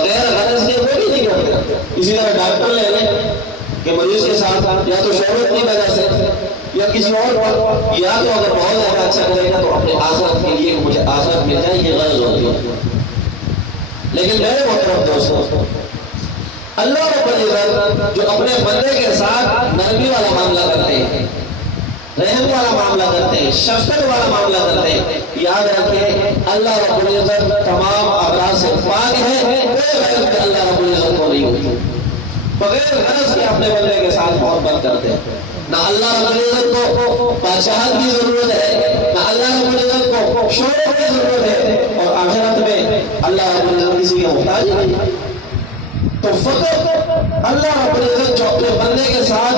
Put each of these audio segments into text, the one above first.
بغیر غرض کے وہ بھی نہیں کرتے. اسی طرح ڈاکٹر لے لیں کہ مریض کے ساتھ یا تو شہرت کی وجہ سے یا کسی اور یا تو اگر بہت زیادہ اچھا کرے گا تو اپنے آخرت کے لیے مجھے آخرت مل جائے، یہ غرض ہوتی ہے. لیکن میرے محترم دوستوں، اللہ رب العزت جو اپنے بندے کے ساتھ نرمی والا معاملہ کرتے ہیں، رحم والا معاملہ کرتے ہیں، شفقت والا معاملہ کرتے ہیں، یاد رکھیں اللہ رب العزت تمام ابرار سے پاک ہے. کوئی غرض کہ اللہ رب العزت کو نہیں ہوتی، بغیر غرض کے اپنے بندے کے ساتھ محبت کرتے ہیں. نہ اللہ رب العزت کو بادشاہت کی ضرورت ہے، نہ اللہ رب العزت کو شہرت کی ضرورت ہے، اور آخرت میں اللہ رب العزت کسی کے محتاج نہیں. تو فقط اللہ رب العزت جو اپنے بندے کے ساتھ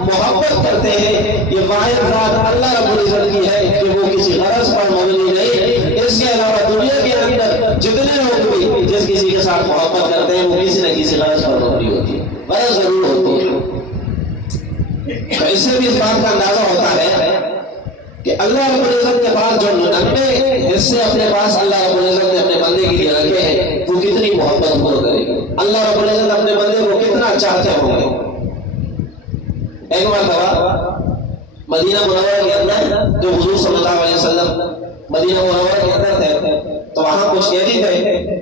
محبت کرتے ہیں، یہ واحد ذات اللہ رب العزت کی ہے کہ وہ کسی غرض پر مبنی نہیں. اس کے علاوہ دنیا کے اندر جتنے لوگ بھی جس کسی کے ساتھ محبت کرتے ہیں وہ کسی نہ کسی غرض پر مبنی ہوتی ہے، غرض ضرور ہوتی ہے. تو اس سے بھی اس بات کا اندازہ ہوتا ہے کہ اللہ رب العزت کے پاس جو 99 حصے اپنے پاس اللہ رب العزت نے اپنے بندے کے لیے رکھے ہیں، وہ کتنی محبت پور کرے گا. اللہ رب العزت اپنے بندے کو کتنا چاہتے ہوں گے. ایک مرتبہ مدینہ منورہ کے اندر جو حضور صلی اللہ علیہ وسلم مدینہ منورہ کے اندر تھے تو وہاں کچھ قیدی تھے.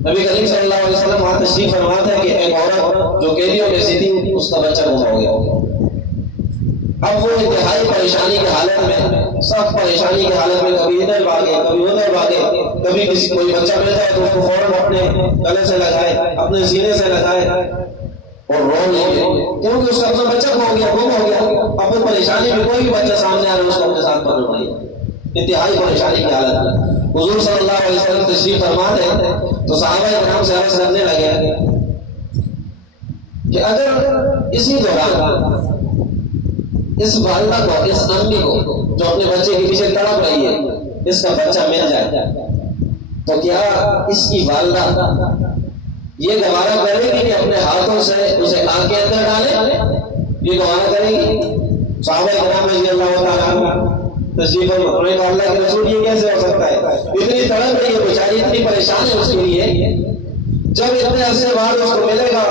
نبی کریم صلی اللہ علیہ وسلم وہاں تشریف فرما تھے کہ ایک عورت جو قیدیوں میں سے تھی اس کا بچہ گم ہو گیا. اب وہ انتہائی پریشانی کی حالت میں، سخت پریشانی کی حالت میں، کبھی ادھر بھاگے کبھی ادھر بھاگے، کبھی کسی کوئی بچہ مل جائے تو اس کو فوراً اپنے گلے سے لگائے، اپنے سینے سے لگائے اور رو لیں گے کیونکہ اس کا اپنا بچہ کھو گیا، گم ہو گیا. اب وہ پریشانی میں کوئی بھی بچہ سامنے آ رہا ہے اس کو اپنے ساتھ پکڑ رہی ہے، انتہائی پریشانی کی حالت میں. حضور صلی اللہ علیہ وسلم تشریف فرما تھے تو صحابہ کرام سے عرض کرنے لگے کہ اگر اسی دوران اس والدہ کو، اس امی کو جو اپنے بچے کے پیچھے تڑپ رہی ہے، اس کا بچہ مل جائے تو کیا اس کی والدہ یہ گوارا کرے گی کہ اپنے ہاتھوں سے اسے آگ کے اندر ڈالے؟ یہ گوارا کرے گی؟ صحابہ کرام رضی اللہ تعالیٰ عنہ تشریف فرمائے کہ اللہ کے رسول یہ کیسے ہو سکتا ہے؟ اتنی تڑپ رہی ہے بیچاری، اتنی پریشان ہے اس کے لیے، جب اتنے عرصے بعد اس کو ملے گا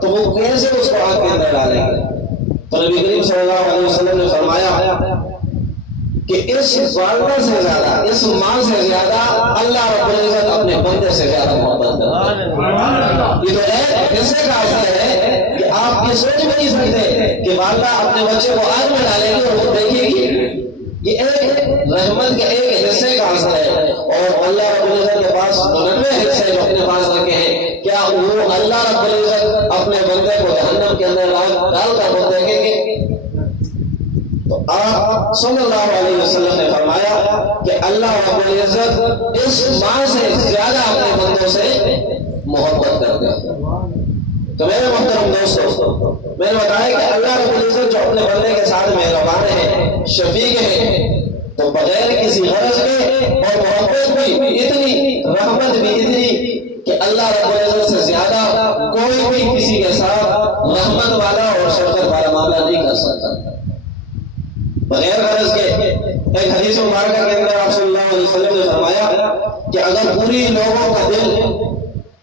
تو وہ کیسے اس کو آگ کے اندر ڈالے گا؟ تو نبی کریم صلی اللہ علیہ وسلم نے فرمایا کہ اس والدہ سے زیادہ، اس ماں سے زیادہ اللہ رب العزت اپنے بندے سے زیادہ محبت کرتا ہے. یہ تو ایک حصے کا اثر ہے کہ آپ یہ سوچ بھی نہیں سکتے کہ والدہ اپنے بچے کو آگ میں ڈالے گی اور وہ دیکھے گی. یہ ایک رحمت کے ایک حصے کا اثر ہے. اور اللہ رب العزت کے پاس 99 حصے جو اپنے پاس رکھے ہیں، کیا وہ اللہ رب العزت اپنے بندے کو جہنم کے اندر ڈال کر وہ دیکھیں گے؟ تو آپ صلی اللہ علیہ وسلم نے فرمایا کہ اللہ رب العزت اس ماں سے زیادہ اپنے بندوں سے محبت کرتے ہیں. تو میرے محترم دوستو، میں نے بتایا کہ اللہ رب العزت جو اپنے بندے کے ساتھ مہربان ہیں، شفیق ہیں، تو بغیر کسی غرض کے اور محبت بھی اتنی، رحمت بھی اتنی کہ اللہ رب العزت سے زیادہ کوئی بھی کسی کے ساتھ رحمت والا اور شفقت والا معاملہ نہیں کر سکتا بغیر غرض کے. ایک حدیث مبارکہ کے اندر آپ صلی اللہ علیہ وسلم نے فرمایا کہ اگر پوری لوگوں کا دل،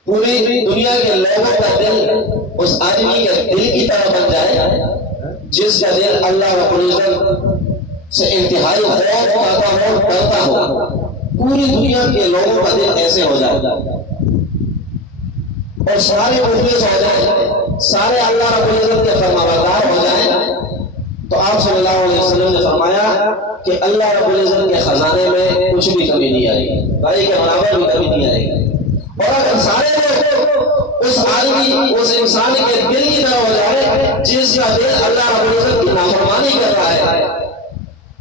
پوری دنیا کے لوگوں کا دل اس آدمی کے دل کی طرح بن جائے جس کا دل اللہ رب العزت سے انتہائی خوف کرتا ہو، ڈرتا ہو، پوری دنیا کے لوگوں کا دل ایسے ہو جائے اور سارے مخلص ہو جائیں، سارے اللہ رب العزت کے فرمانبردار ہو جائیں، تو آپ صلی اللہ علیہ وسلم نے فرمایا کہ اللہ رب العزت کے خزانے میں کچھ بھی کمی نہیں آئے گی، بھائی کے برابر بھی کمی نہیں آئے گی. اور اگر سارے لوگ اس آدمی، اس انسان کے دل کی طرح ہو جائے جس کا دل اللہ رب العزت کی نافرمانی کر رہا ہے،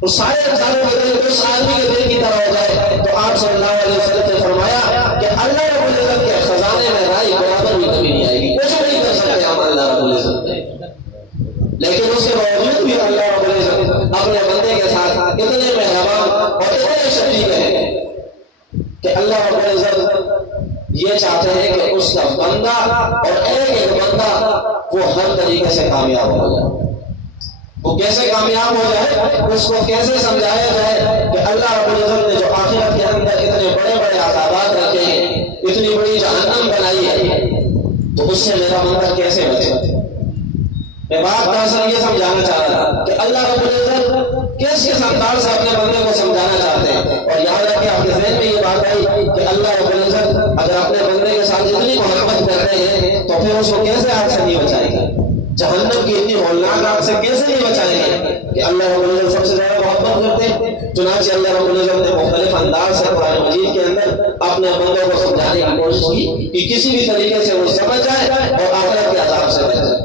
تو سارے انسانوں کے دل اس آدمی کے دل کی طرح ہو جائے، تو آپ صلی اللہ علیہ وسلم نے فرمایا کہ اللہ رب العزت کے خزانے میں رائی برابر بھی کمی نہیں آئے گی. کچھ نہیں کر سکتے ہم اللہ رب العزت نے، لیکن اس کے باوجود بھی اللہ رب العزت اپنے بندے کے ساتھ اتنے مہربان اور اتنے شفیق ہیں کہ اللہ رب العزت یہ چاہتے ہیں کہ اس کا بندہ اور ایک بندہ وہ ہر طریقے سے کامیاب ہو جائے. وہ کیسے کامیاب ہو جائے، اس کو کیسے سمجھایا جائے کہ اللہ رب العزت نے جو آخرت کے اندر اتنے بڑے بڑے عذابات رکھے ہیں، اتنی تو اس سے میرا بندہ کیسے بچے؟ میں بات دراصل یہ سمجھانا چاہ رہا تھا کہ اللہ رب العزت کس انداز سے اپنے بندے کو سمجھانا چاہتے ہیں. اور یاد رکھیں آپ کے ذہن میں یہ بات آئی کہ اللہ رب العزت اگر اپنے بندے کے ساتھ اتنی محبت کرتے ہیں تو پھر اس کو کیسے آگ سے نہیں بچائے گا؟ جہنم کی اتنی ہولناک آگ سے کیسے نہیں بچائیں گے کہ اللہ رب العزت سب سے زیادہ محبت کرتے ہیں. چنانچہ اللہ رب العزت نے مختلف انداز سے قرآن مجید کے اندر اپنے بندوں کو سمجھانے کی کوشش کی کہ کسی بھی طریقے سے وہ سمجھ جائے اور آخرت کے عذاب سے بچ جائے.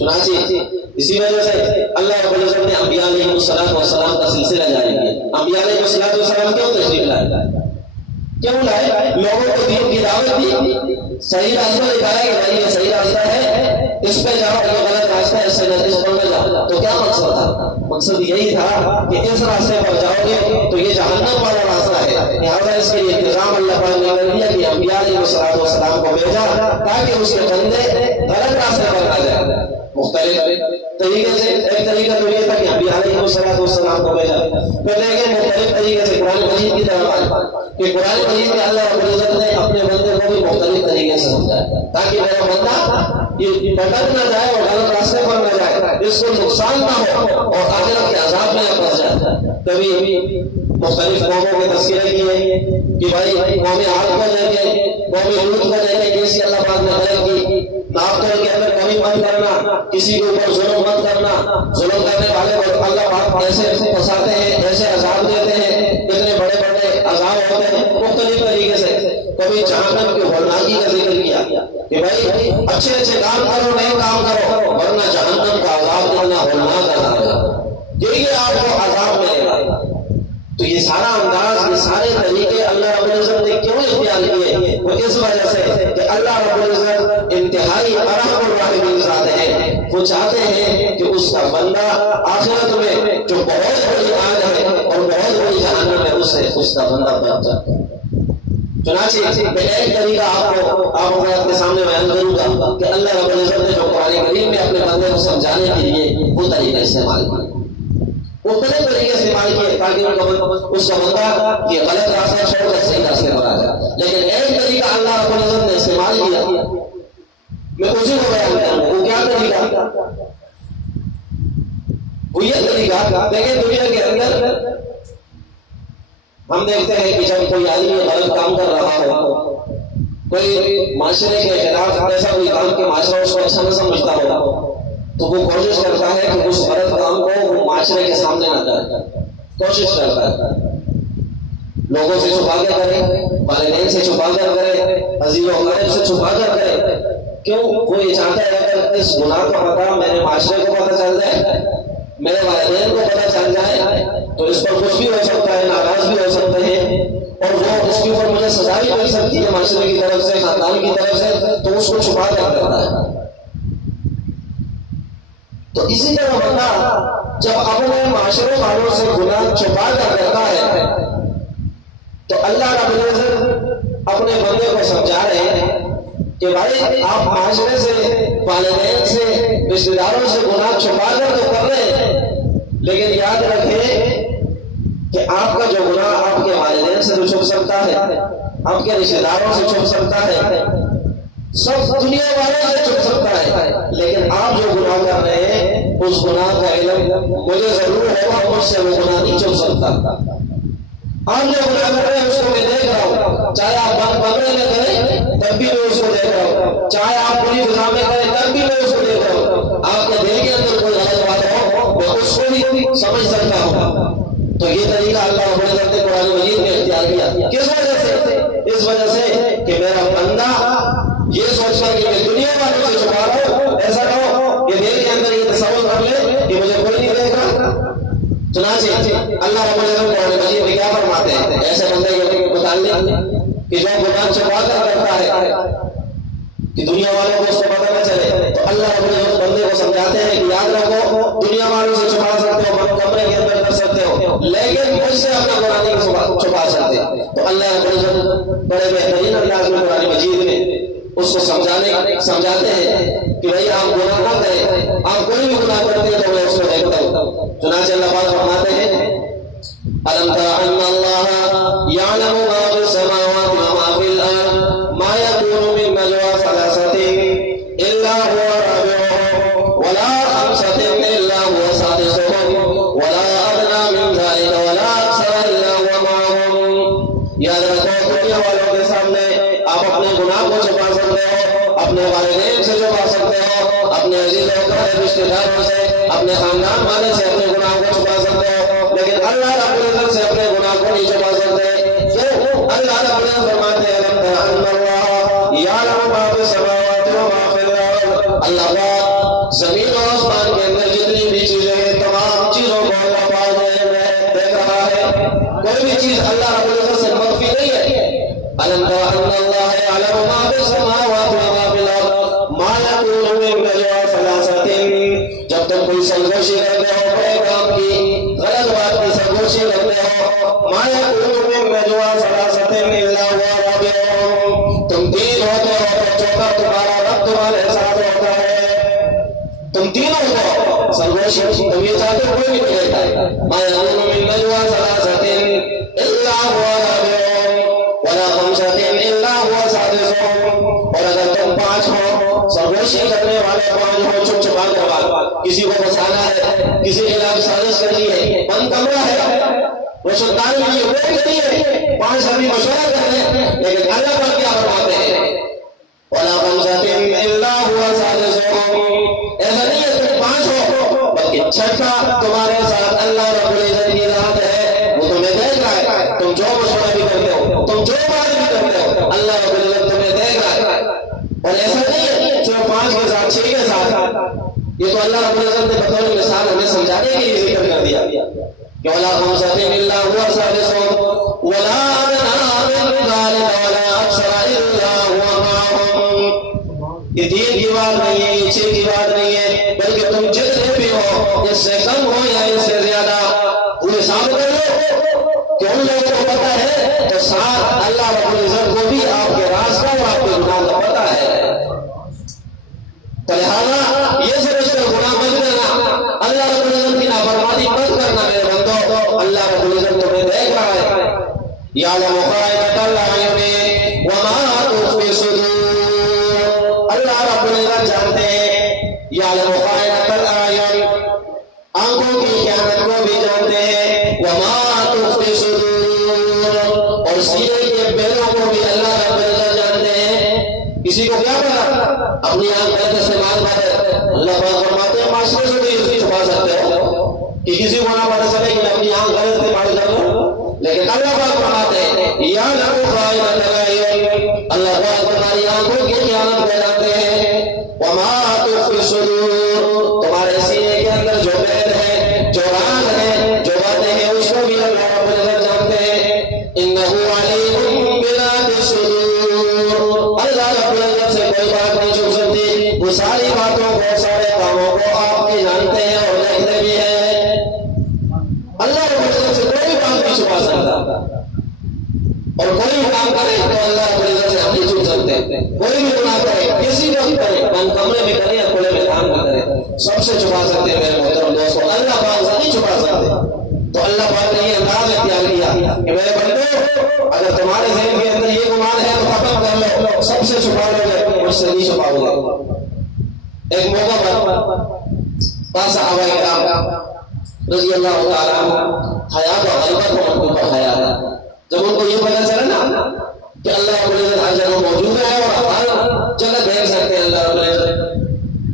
چنانچہ اسی وجہ سے اللہ رب العزت نے انبیاء علیہ السلام کا سلسلہ جاری کیا. انبیاء علیہ السلام کیوں تشریف لائے؟ کیوں لائے؟ لوگوں کو دین کی دعوت دی, صحیح راستہ دکھایا کہ بھائی یہ صحیح راستہ ہے, اس پہ جاؤ, یہ غلط راستہ ہے, اس سے نتیج پر نہ جاؤ. تو کیا مقصد تھا؟ مقصد یہی تھا کہ اس راستے پر جاؤ گے تو یہ جہنم والا راستہ ہے, لہٰذا اس کے لیے انتظام اللہ پاک نے کر دیا کہ انبیاء علیہ السلام کو بھیجا تاکہ اس کے بندے غلط راستے پر نہ جائیں. مختلف طریقے سے ایک طریقہ تو یہ تھا کہ انبیاء علیہ السلام کو بھیجا, پھر لیکن مختلف طریقے سے قرآن مجید کی طرف آئے کہ قرآن مجید میں اللہ رب العزت نے اپنے بندے کو بھی مختلف طریقے سے سمجھایا تاکہ میرا بندہ یہ بھٹک نہ جائے اور غلط راستے پر نہ جائے, اس کو نقصان نہ ہو اور آخرت کے عذاب میں نہ پھنس جائے. کبھی مختلف قوموں کے تذکرے کیے کہ بھائی قوم عاد کو لے کے, قوم ہود کو لے کے کیسی اللہ پاک نے غلط کی, ناپتول کے اندر کمی مت کرنا, کسی کے اوپر ظلم مت کرنا, ظلم کرنے والے کو اللہ پاک ایسے پھنساتے ہیں, ایسے عذاب دیتے ہیں, اتنے بڑے بڑے عذاب ہوتے ہیں مختلف طریقے سے. کبھی جہنم کی ہولناکی کا ذکر کیا کہ بھائی اچھے اچھے کام کرو, نئے کام کرو, ورنہ جہنم کا عذاب دینا ہولناک عذاب ہے, یہ آپ کو عذاب ملے گا. تو یہ سارا انداز, یہ سارے طریقے اللہ رب العزت نے کیوں اختیار کیے؟ وہ اس وجہ سے کہ اللہ رب العزت انتہائی ارحم الراحمین ذات ہے. وہ چاہتے ہیں کہ اس کا بندہ آخرت میں جو بہت بڑی آگ ہے اور بہت بڑی جہنم ہے اس سے اس کا بندہ بچ جائے. چنانچہ میں ایک طریقہ آپ حضرات کے سامنے بیان کروں گا کہ اللہ رب العزت نے جو قرآن کریم میں اپنے بندے کو سمجھانے کے لیے وہ طریقہ استعمال کیا, مختلف طریقے استعمال کیے تاکہ اس کا بندہ یہ غلط راستہ چھوڑ کر صحیح راستے پر آ جائے. لیکن ایک طریقہ اللہ رب العزت نے استعمال کیا, میں اسی کو بیان کروں. وہ کیا طریقہ؟ وہ یہ طریقہ دیکھیں دنیا کے اندر ہم دیکھتے ہیں کہ جب کوئی آدمی غلط کام کر رہا ہو, کوئی معاشرے کے خلاف ایسا کوئی کام کہ معاشرہ اس کو اچھا نہ سمجھتا ہو, تو وہ کوشش کرتا ہے کہ اس غلط کام کو وہ معاشرے کے سامنے نہ کرے, کوشش کرتا ہے لوگوں سے چھپا کر کرے, والدین سے چھپا کر کرے, عزیز و اقارب سے چھپا کر کرے. کیوں؟ وہ یہ چاہتا ہے اگر اس گناہ کا پتہ میرے معاشرے کو پتہ چل جائے, میرے والدین کو پتہ چل جائے تو اس پر کچھ بھی ہو سکتا ہے, ناراض بھی ہو سکتے ہیں, اور وہ اس کے اوپر مجھے سزا بھی مل سکتی ہے معاشرے کی طرف سے, خاندان کی طرف سے, تو اس کو چھپا کر کرتا ہے. تو اسی طرح بندہ جب اپنے معاشرے والوں سے گناہ چھپا کر کرتا ہے تو اللہ رب العزت اپنے بندے کو سمجھا رہے ہیں کہ بھائی آپ معاشرے سے, والدین سے, رشتے داروں سے گناہ چھپا کر تو کر رہے ہیں, لیکن یاد رکھیں کہ آپ کا جو گناہ آپ کے والدین سے تو چھپ سکتا ہے, آپ کے رشتے داروں سے چھپ سکتا ہے, سب دنیا والوں سے چھپ سکتا ہے, لیکن آپ جو گناہ کر رہے ہیں اس گناہ کا علم مجھے ضرور ہوگا, مجھ سے وہ گناہ نہیں چھپ سکتا. آپ جو گناہ کر رہے ہیں اس کو میں دیکھ رہا ہوں, چاہے آپ بند کمرے میں کریں تب بھی میں اس کو دیکھ رہا ہوں, چاہے آپ پوری فضا میں کریں تب بھی میں اس کو دیکھ رہا ہوں. آپ کے دل کے اندر کوئی غلط بات ہو میں اس کو بھی سمجھ سکتا ہوں. تو یہ طریقہ اللہ رب العزت نے قرآن مجید میں اختیار کیا. کس وجہ سے؟ اس وجہ سے کہ میرا بندہ یہ سوچ کر کہ میں دنیا والوں سے چھپا رہا ہوں, ایسا نہ ہو کہ دل کے اندر یہ تصور کر لے کہ مجھے کوئی نہیں دیکھ رہا. چنانچہ اللہ رب العزت قرآن مجید میں کیا فرماتے ہیں ایسے بندے کے متعلق کہ جو گناہ چھپا کر کرتا ہے کہ دنیا والوں کو اس کو پتہ نہ چلے, تو اللہ رب العزت بندے کو سمجھاتے ہیں کہ یاد رکھو دنیا والوں سے چھپا سکتے ہو, بند کمرے کے اندر کر سکتے ہو, لیکن مجھ سے اپنا گناہ نہیں چھپا سکتے. تو اللہ رب العزت بڑے بہترین انداز میں قرآن مجید میں اس کو سمجھاتے ہیں کہ بھائی آپ گناہ نہ کریں, آپ کوئی بھی گناہ کرتے ہیں تو میں اس کو دیکھتا ہوں. چنانچہ اللہ پاک فرماتے ہیں أَلَمْ تَرَ أَنَّ اللَّهَ يَعْلَمُ مَا فِي السَّمَاوَاتِ وَمَا فِي الْأَرْضِ مَا يَكُونُ مِن نَجْوَىٰ ثَلَاثَةٍ آپ اپنے گناہ کو چھپا سکتے ہو، اپنے والدین سے چھپا سکتے ہو، اپنے عزیزوں کے رشتہ داروں سے، اپنے خاندان والے سے اپنے گناہ کو چھپا سکتے ہو، لیکن اللہ رب العزت سے اپنے گناہ کو نہیں چھپا سکتے۔ کیوں؟ اللہ رب العزت فرماتے ہیں ان اللہ یعلم ما فی السماوات و ما فی الارض، اللہ پاک زمین اور آسمان کے اندر جتنی بھی چیزیں ہیں تمام چیزوں کو اللہ پاک دیکھ رہا ہے، کوئی بھی چیز اللہ رب العزت سے مخفی نہیں ہے۔ ألم تر أن الله يعلم ما في السماوات وما في الأرض ما يكون من نجوى ثلاثة، جب تم کوئی سرگوشی کرتے ہو بڑے کام کی، غلط بات کی سرگوشی کرتے ہو، ما يكون من نجوى ثلاثة إلا هو رابعهم، تم تین ہوتے ہو تو چوتھا تمہارا رب تمہارے ساتھ ہوتا ہے، تم تین ہوتے ہو سرگوشی تم یہ چاہتے ہو کوئی نہیں کہتا ہے، ما يكون من نجوى ثلاثة إلا هو رابعهم ولا خمسة إلا هو سادسهم، اور اگر تم پانچ ہو سرگوشی کرنے والے پانچ ہو چھپ چھپا کر بات، کسی کو پھنسانا ہے، کسی کے خلاف سازش کرنی ہے، بند کمرہ ہے، وہ سلطان کی کوئی نہیں ہے، پانچ آدمی مشورہ کر رہے ہیں، لیکن اللہ پاک کیا فرماتے ہیں ولا خمسة إلا هو سادسهم، ایسا نہیں ہے تم پانچ ہو بلکہ چھٹا تمہارے ساتھ اللہ رب العزت کی ذات ہے، وہ تمہیں دیکھ رہا ہے، تم جو مشورہ بھی کرتے ہو، تم جو بات بھی کرتے ہو، اللہ رب العزت تمہیں دیکھ رہا ہے۔ اور ایسا نہیں ہے صرف پانچ کے ساتھ چھ کے ساتھ، یہ تو اللہ رب العزت نے بطور مثال ہمیں سمجھانے کے لیے ذکر کر دیا کہ ولا خمسة إلا هو سادسهم ولا أدنى من ذلك ولا أكثر إلا هو معهم، یہ تین کی بات نہیں ہے، یہ چھ کی بات نہیں ہے، بلکہ تم جتنے بھی ہو اس سے کم ہو یا اس سے زیادہ انہیں ثابت کر لو کہ ان لوگوں کو پتہ ہے تو ساتھ اللہ رب العزت کو بھی آپ کے راز کا اور آپ کے گناہ کا پتہ ہے، تو لہذا یہ سمجھ کر گناہ مت کرنا، اللہ رب العزت کی نافرمانی مت کرنا میرے بندو، اللہ رب العزت تمہیں دیکھ رہا ہے، یعلم خائنۃ الاعین وما تخفی الصدور، اللہ رب العزت جانتے ہیں، یعلم خائنۃ الاعین آنکھوں کی خیانت کو بھی جانتے ہیں، وما تخفی الصدور اور سینے کے پیروں کو بھی اللہ رب العزت جانتے ہیں، کسی کو کیا پتا اپنی آنکھ غلط استعمال کرے، اللہ پاک فرماتے ہیں معاشرے سے بھی اسے چھپا سکتے ہو کہ کسی کو نہ پتا چلے کہ اپنی آنکھ غلط استعمال کر لوں، لیکن اللہ پاک فرماتے ہیں یعلم خائنۃ الاعین، اللہ پاک تمہاری آنکھوں کی خیانت کو جانتے ہیں، وما تخفی الصدور تمہارے سینے کے اندر جو بید ہے، جو راز ہے، جو باتیں ہیں اس کو بھی اللہ رب العزت جانتے ہیں، انہ علیم بذات الصدور، اللہ رب العزت سے کوئی بات نہیں چھپ سکتی، وہ ساری باتوں کو سارے کاموں کو آپ کے جانتے ہیں اور دیکھتے بھی ہیں، اللہ رب العزت سے کوئی بات نہیں چھپا سکتا، اور کوئی کام کرے تو اللہ رب العزت سے ہم نہیں چھپ سکتے، کوئی بھی گناہ کرے کسی کو بھی کرے، بند کمرے میں کرے یا کھلے میں کام نہ کرے، سب سے چھپا سکتے ہیں میرے محترم دوستوں، اللہ پاک سے نہیں چھپا سکتے، تو اللہ پاک نے یہ انداز اختیار کیا کہ میرے بندو اگر تمہارے ذہن کے اندر یہ گمان ہے تو ختم کر لو، سب سے چھپا لو گے، مجھ سے نہیں چھپاؤ گے۔ ایک موقع پر صحابہ کرام رضی اللہ تعالیٰ حیات و غیبت کو ان پر حیا ہے، جب ان کو یہ پتہ چلا نا کہ اللہ رب العزت ہر جگہ موجود